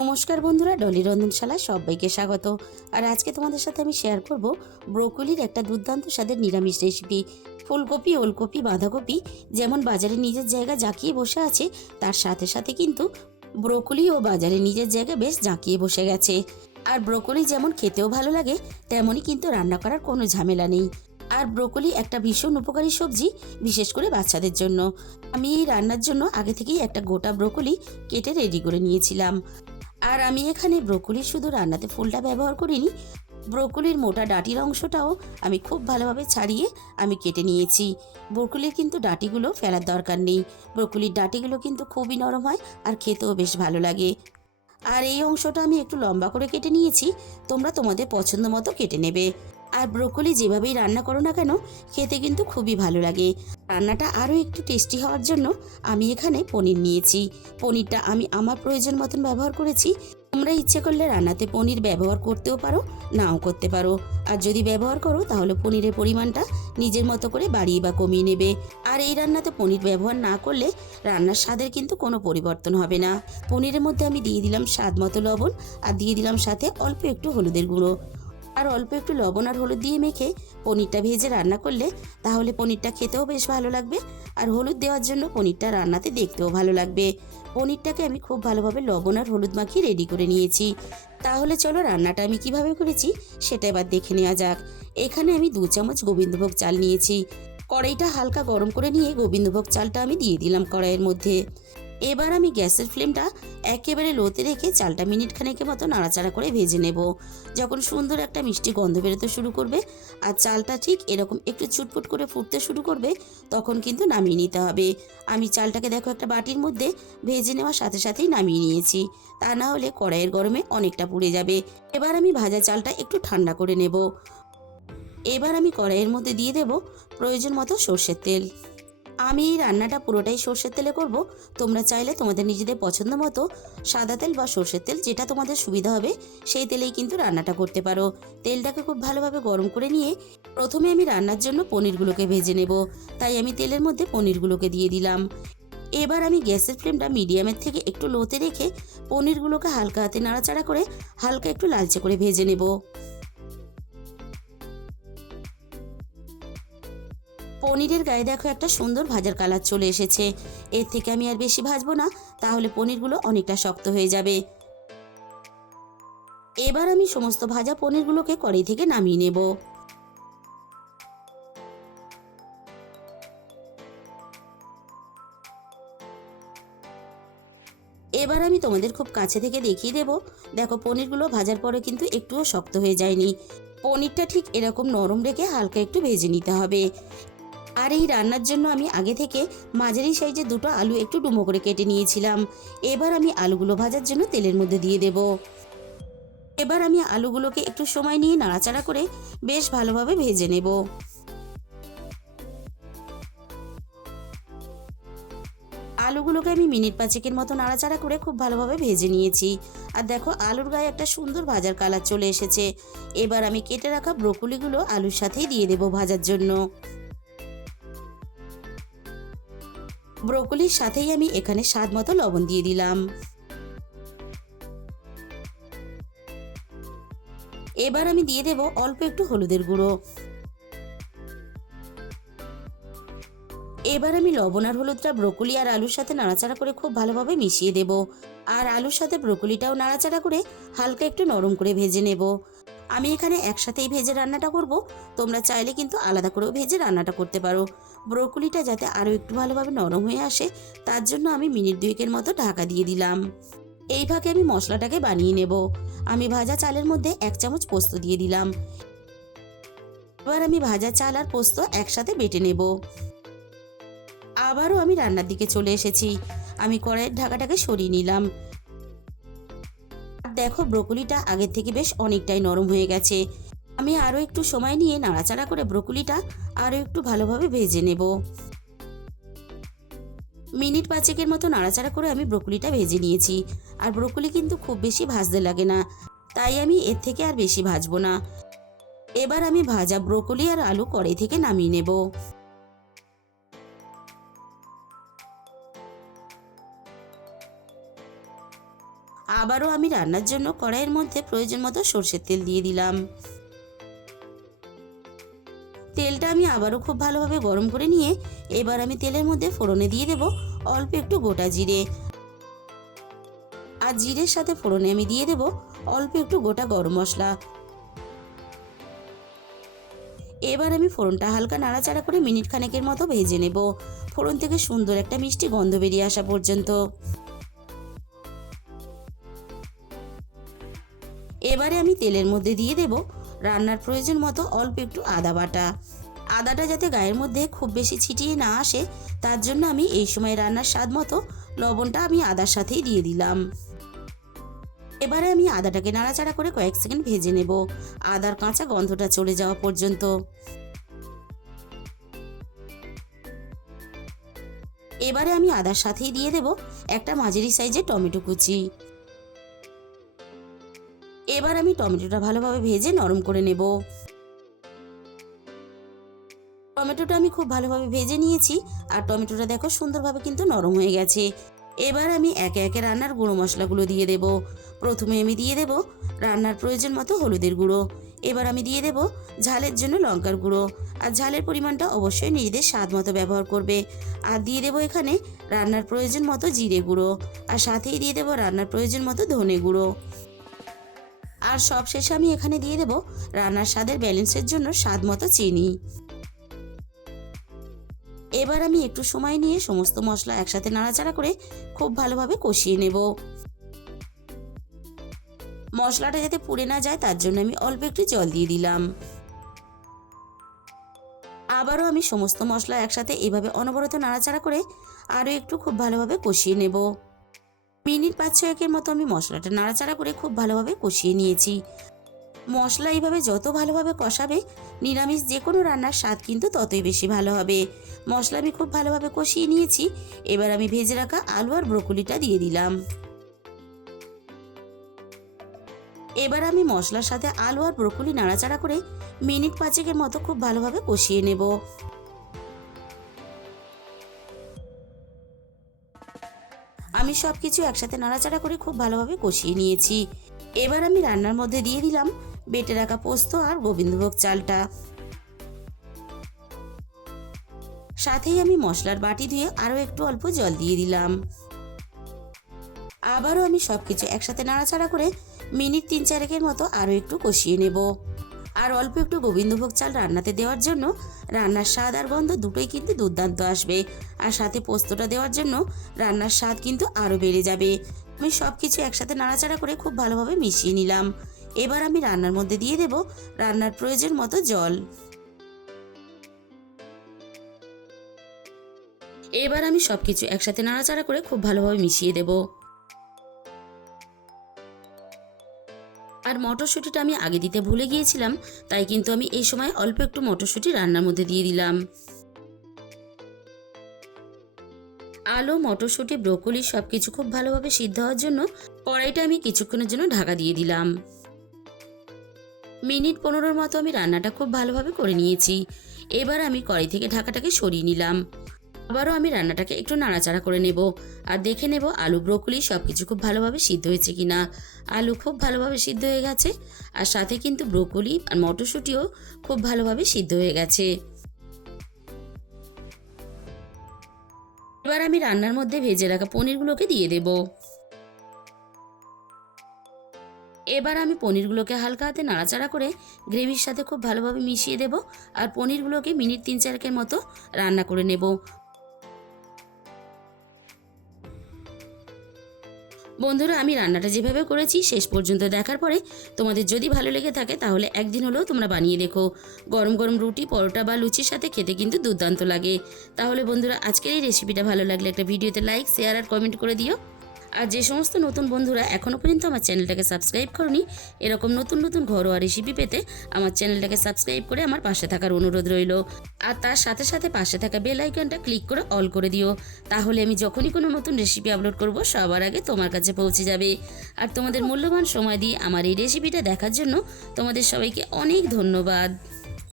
নমস্কার বন্ধুরা, ডলি রন্ধনশালা সবাইকে স্বাগত। আর আজকে তোমাদের সাথে আমি শেয়ার করব ব্রোকলির একটা দুর্দান্ত স্বাদের নিরামিষ রেসিপি। ফুলকপি, ওলকপি, বাঁধাকপি যেমন বাজারে নিজের জায়গা জাঁকিয়ে বসে আছে, তার সাথে সাথে কিন্তু ব্রোকলিও বাজারে নিজের জায়গা বেশ জাঁকিয়ে বসে গেছে। আর ব্রোকলি যেমন খেতেও ভালো লাগে, তেমনই কিন্তু রান্না করার কোনো ঝামেলা নেই। আর ব্রোকলি একটা ভীষণ উপকারী সবজি, বিশেষ করে বাচ্চাদের জন্য। আমি এই রান্নার জন্য আগে থেকেই একটা গোটা ব্রোকলি কেটে রেডি করে নিয়েছিলাম। আর আমি এখানে ব্রোকলির শুধু রান্নাতে ফুলটা ব্যবহার করিনি, ব্রোকলির মোটা ডাঁটির অংশটাও আমি খুব ভালোভাবে ছাড়িয়ে আমি কেটে নিয়েছি। ব্রোকলির কিন্তু ডাঁটিগুলো ফেলার দরকার নেই, ব্রোকলির ডাঁটিগুলো কিন্তু খুবই নরম হয় আর খেতেও বেশ ভালো লাগে। আর এই অংশটা আমি একটু লম্বা করে কেটে নিয়েছি, তোমরা তোমাদের পছন্দ মতো কেটে নেবে। আর ব্রোকলি যেভাবেই রান্না করো না কেন, খেতে কিন্তু খুবই ভালো লাগে। রান্নাটা আরও একটু টেস্টি হওয়ার জন্য আমি এখানে পনির নিয়েছি। পনিরটা আমি আমার প্রয়োজন মতন ব্যবহার করেছি। তোমরা ইচ্ছে করলে রান্নাতে পনির ব্যবহার করতেও পারো, নাও করতে পারো। আর যদি ব্যবহার করো তাহলে পনিরের পরিমাণটা নিজের মতো করে বাড়িয়ে বা কমিয়ে নেবে। আর এই রান্নাতে পনির ব্যবহার না করলে রান্নার স্বাদের কিন্তু কোনো পরিবর্তন হবে না। পনিরের মধ্যে আমি দিয়ে দিলাম স্বাদ মতো লবণ, আর দিয়ে দিলাম সাথে অল্প একটু হলুদের গুঁড়ো। আর অল্প একটু লবণ আর হলুদ দিয়ে মেখে পনিরটা ভেজে রান্না করলে তাহলে পনিরটা খেতেও বেশ ভালো লাগবে। আর হলুদ দেওয়ার জন্য পনিরটা রান্নাতে দেখতেও ভালো লাগবে। পনিরটাকে আমি খুব ভালোভাবে লবণ আর হলুদ মাখিয়ে রেডি করে নিয়েছি। তাহলে চলো রান্নাটা আমি কিভাবে করেছি সেটা এবার দেখে নেওয়া যাক। এখানে আমি 2 চামচ গোবিন্দভোগ চাল নিয়েছি। কড়াইটা হালকা গরম করে নিয়ে গোবিন্দভোগ চালটা আমি দিয়ে দিলাম কড়াইয়ের মধ্যে। এবার আমি গ্যাসের ফ্লেমটা একেবারে লোতে রেখে চালটা মিনিট খানেকের মতো নাড়াচাড়া করে ভেজে নেব। যখন সুন্দর একটা মিষ্টি গন্ধ বেরোতে শুরু করবে আর চালটা ঠিক এরকম একটু চুটপুট করে ফুটতে শুরু করবে, তখন কিন্তু নামিয়ে নিতে হবে। আমি চালটাকে দেখো একটা বাটির মধ্যে ভেজে নেওয়ার সাথে সাথেই নামিয়ে নিয়েছি, তা না হলে কড়াইয়ের গরমে অনেকটা পুড়ে যাবে। এবার আমি ভাজা চালটা একটু ঠান্ডা করে নেব। এবার আমি কড়াইয়ের মধ্যে দিয়ে দেব প্রয়োজন মতো সর্ষের তেল। আমি এই রান্নাটা পুরোটাই সর্ষের তেলে করব। তোমরা চাইলে তোমাদের নিজেদের পছন্দ মতো সাদা তেল বা সর্ষের তেল, যেটা তোমাদের সুবিধা হবে সেই তেলেই কিন্তু রান্নাটা করতে পারো। তেলটাকে খুব ভালোভাবে গরম করে নিয়ে প্রথমে আমি রান্নার জন্য পনিরগুলোকে ভেজে নেব, তাই আমি তেলের মধ্যে পনিরগুলোকে দিয়ে দিলাম। এবার আমি গ্যাসের ফ্লেমটা মিডিয়ামের থেকে একটু লোতে রেখে পনিরগুলোকে হালকা হাতে নাড়াচাড়া করে হালকা একটু লালচে করে ভেজে নেব। পনিরের গায়ে দেখো একটা সুন্দর ভাজার কালার চলে এসেছে। এর থেকে আমি আর বেশি ভাজবো না, তাহলে পনিরগুলো অনেকটা শক্ত হয়ে যাবে। এবার আমি সমস্ত ভাজা পনিরগুলোকে কড়াই থেকে নামিয়ে নেব। এবার আমি তোমাদের খুব কাছে থেকে দেখিয়ে দেব। দেখো পনিরগুলো ভাজার পরে কিন্তু একটুও শক্ত হয়ে যায়নি। পনিরটা ঠিক এরকম নরম রেখে হালকা একটু ভেজে নিতে হবে। আর এই রান্নার জন্য আমি আগে থেকে মাঝারি সাইজের 2টো আলু একটু ডুমো করে কেটে নিয়েছিলাম। এবার আমি আলুগুলো ভাজার জন্য তেলের মধ্যে দিয়ে দেব। এবার আমি আলুগুলোকে একটু সময় নিয়ে নাড়াচাড়া করে বেশ ভালোভাবে ভেজে নেব। আলুগুলোকে আমি মিনিট 5-এর মতো নাড়াচাড়া করে খুব ভালোভাবে ভেজে নিয়েছি। আর দেখো আলুর গায়ে একটা সুন্দর ভাজার কালার চলে এসেছে। এবার আমি কেটে রাখা ব্রোকলিগুলো আলুর সাথেই দিয়ে দেব ভাজার জন্য। ব্রোকলির সাথেই আমি এখানে স্বাদ মতো লবণ দিয়ে দিলাম। এবার আমি দিয়ে দেব অল্প একটু হলুদের গুঁড়ো। এবার আমি লবণ আর হলুদটা ব্রোকলি আর আলুর সাথে নাড়াচাড়া করে খুব ভালোভাবে মিশিয়ে দেব। আর আলুর সাথে ব্রোকলিটাও নাড়াচাড়া করে হালকা একটু নরম করে ভেজে নেব। আমি এখানে একসাথেই ভেজে রান্নাটা করব, তোমরা চাইলে কিন্তু আলাদা করেও ভেজে রান্নাটা করতে পারো। ব্রোকলিটা যাতে আরও একটু ভালোভাবে নরম হয়ে আসে, তার জন্য আমি মিনিট 2-এর মতো ঢাকা দিয়ে দিলাম। এই ভাগে আমি মশলাটাকে বানিয়ে নেব। আমি ভাজা চালের মধ্যে 1 চামচ পোস্ত দিয়ে দিলাম। এবার আমি ভাজা চাল আর পোস্ত একসাথে বেটে নেব। আবারও আমি রান্নার দিকে চলে এসেছি। আমি কড়াইয়ের ঢাকাটাকে সরিয়ে নিলাম। আর দেখো ব্রোকলিটা আগের থেকে বেশ অনেকটাই নরম হয়ে গেছে। আমি আরও একটু সময় নিয়ে নাড়াচাড়া করে ব্রোকলিটা আরও একটু ভালোভাবে ভেজে নেব। মিনিট 5-এর মতো নাড়াচাড়া করে আমি ব্রোকলিটা ভেজে নিয়েছি। আর ব্রোকলি কিন্তু খুব বেশি ভাজতে লাগে না, তাই আমি এর থেকে আর বেশি ভাজবো না। এবার আমি ভাজা ব্রোকলি আর আলু কড়াই থেকে নামিয়ে নেব। আবারও আমি রান্নার জন্য কড়াইয়ের মধ্যে প্রয়োজন মতো সরষের তেল দিয়ে দিলাম। তেলটা আমি আবারও খুব ভালোভাবে গরম করে নিয়ে এবার আমি তেলের মধ্যে ফোড়নে দিয়ে দেব অল্প একটু গোটা জিরে। আর জিরের সাথে ফোড়নে আমি দিয়ে দেব অল্প একটু গোটা গরম মশলা। এবার আমি ফোড়নটা হালকা নাড়াচাড়া করে মিনিট খানেকের মতো ভেজে নেব, ফোড়ন থেকে সুন্দর একটা মিষ্টি গন্ধ বেরিয়ে আসা পর্যন্ত। এবারে আমি তেলের মধ্যে দিয়ে দেব রান্নার প্রয়োজন মতো অল্প একটু আদা বাটা। আদাটা যাতে গায়ের মধ্যে খুব বেশি ছিটিয়ে না আসে তার জন্য আমি এই সময় রান্নার স্বাদ মতো লবণটা আমি আদার সাথেই দিয়ে দিলাম। এবারে আমি আদাটাকে নাড়াচাড়া করে কয়েক সেকেন্ড ভেজে নেব, আদার কাঁচা গন্ধটা চলে যাওয়া পর্যন্ত। এবারে আমি আদার সাথেই দিয়ে দেব একটা মাঝারি সাইজের টমেটো কুচি। এবার আমি টমেটোটা ভালোভাবে ভেজে নরম করে নেব। টমেটোটা আমি খুব ভালোভাবে ভেজে নিয়েছি আর টমেটোটা দেখো সুন্দরভাবে কিন্তু নরম হয়ে গেছে। এবার আমি একে একে রান্নার গুঁড়ো মশলাগুলো দিয়ে দেব। প্রথমে আমি দিয়ে দেব রান্নার প্রয়োজন মতো হলুদের গুঁড়ো। এবার আমি দিয়ে দেব ঝালের জন্য লঙ্কার গুঁড়ো। আর ঝালের পরিমাণটা অবশ্যই নিজেদের স্বাদ মতো ব্যবহার করবে। আর দিয়ে দেব এখানে রান্নার প্রয়োজন মতো জিরে গুঁড়ো। আর সাথেই দিয়ে দেব রান্নার প্রয়োজন মতো ধনে গুঁড়ো। আর সবশেষে আমি এখানে দিয়ে দেব রান্নার স্বাদের ব্যালেন্সের জন্য স্বাদ মতো চিনি। এবার আমি একটু সময় নিয়ে সমস্ত মশলা একসাথে নাড়াচাড়া করে খুব ভালোভাবে কষিয়ে নেব। মশলাটা যাতে পুড়ে না যায় তার জন্য আমি অল্প একটু জল দিয়ে দিলাম। আবারও আমি সমস্ত মশলা একসাথে এভাবে অনবরত নাড়াচাড়া করে আরও একটু খুব ভালোভাবে কষিয়ে নেব। মিনিট 5-6 মতো আমি মশলাটা নাড়াচাড়া করে খুব ভালোভাবে কষিয়ে নিয়েছি। মশলা এইভাবে যত ভালোভাবে কষাবে নিরামিষ যে কোনো রান্নার স্বাদ কিন্তু ততই বেশি ভালো হবে। মশলা আমি খুব ভালোভাবে কষিয়ে নিয়েছি। এবার আমি ভেজে রাখা আলু আর ব্রোকলিটা দিয়ে দিলাম। এবার আমি মশলার সাথে আলু আর ব্রোকলি নাড়াচাড়া করে মিনিট 5 মতো খুব ভালোভাবে কষিয়ে নেব। আমি সব কিছু একসাথে নাড়াচাড়া করে খুব ভালোভাবে কষিয়ে নিয়েছি। এবার আমি রান্নার মধ্যে দিয়ে দিলাম বেটে রাখা পোস্ত আর গোবিন্দভোগ চালটা। সাথেই আমি মশলার বাটি ধুয়ে আরও একটু অল্প জল দিয়ে দিলাম। আবারও আমি সবকিছু একসাথে নাড়াচাড়া করে মিনিট 3-4 মতো আরও একটু কষিয়ে নেব। আর অল্প একটু গোবিন্দভোগ চাল রান্নাতে দেওয়ার জন্য রান্নার স্বাদ আর গন্ধ দুটোই কিন্তু দুর্দান্ত আসবে। আর সাথে পোস্তটা দেওয়ার জন্য রান্নার স্বাদ কিন্তু আরও বেড়ে যাবে। আমি সব কিছু একসাথে নাড়াচাড়া করে খুব ভালোভাবে মিশিয়ে নিলাম। এবার আমি রান্নার মধ্যে দিয়ে দেব রান্নার প্রয়োজন মতো জল। এবার আমি সবকিছু একসাথে নাড়াচাড়া করে খুব ভালোভাবে মিশিয়ে দেব। আর মটরশুঁটিটা আমি আগে দিতে ভুলে গিয়েছিলাম, তাই কিন্তু আমি এই সময় অল্প একটু মটরশুঁটি রান্নার মধ্যে দিয়ে দিলাম। আলু, মটরশুঁটি, ব্রোকলি সবকিছু খুব ভালোভাবে সিদ্ধ হওয়ার জন্য কড়াইটা আমি কিছুক্ষণের জন্য ঢাকা দিয়ে দিলাম। মিনিট 15 মতো আমি রান্নাটা খুব ভালোভাবে করে নিয়েছি। এবার আমি কড়াই থেকে ঢাকাটাকে সরিয়ে নিলাম। আবারও আমি রান্নাটাকে একটু নাড়াচাড়া করে নেব আর দেখে নেব আলু, ব্রোকলি সবকিছু খুব ভালোভাবে সিদ্ধ হয়েছে কিনা। আলু খুব ভালোভাবে সিদ্ধ হয়ে গেছে আর সাথে কিন্তু ব্রোকলি আর মটরশুঁটিও খুব ভালোভাবে সিদ্ধ হয়ে গেছে। এবার আমি রান্নার মধ্যে ভেজে রাখা পনিরগুলোকে দিয়ে দেব। এবার আমি পনিরগুলোকে হালকা হাতে নাড়াচাড়া করে গ্রেভির সাথে খুব ভালোভাবে মিশিয়ে দেব আর পনিরগুলোকে মিনিট 3-4 মতো রান্না করে নেব। বন্ধুরা, আমি রান্নাটা যেভাবে করেছি শেষ পর্যন্ত দেখার পরে তোমাদের যদি ভালো লেগে থাকে তাহলে একদিন হলেও তোমরা বানিয়ে দেখো। গরম গরম রুটি, পরোটা বা লুচির সাথে খেতে কিন্তু দুর্দান্ত লাগে। তাহলে বন্ধুরা, আজকের এই রেসিপিটা ভালো লাগলে একটা ভিডিওতে লাইক, শেয়ার আর কমেন্ট করে দিও। আর যে সমস্ত নতুন বন্ধুরা এখনও পর্যন্ত আমার চ্যানেলটাকে সাবস্ক্রাইব করনি, এরকম নতুন নতুন ঘরোয়া রেসিপি পেতে আমার চ্যানেলটাকে সাবস্ক্রাইব করে আমার পাশে থাকার অনুরোধ রইল। আর তার সাথে সাথে পাশে থাকা বেল আইকনটা ক্লিক করে অল করে দিও। তাহলে আমি যখনই কোনো নতুন রেসিপি আপলোড করব সবার আগে তোমার কাছে পৌঁছে যাবে। আর তোমাদের মূল্যবান সময় দিয়ে আমার এই রেসিপিটা দেখার জন্য তোমাদের সবাইকে অনেক ধন্যবাদ।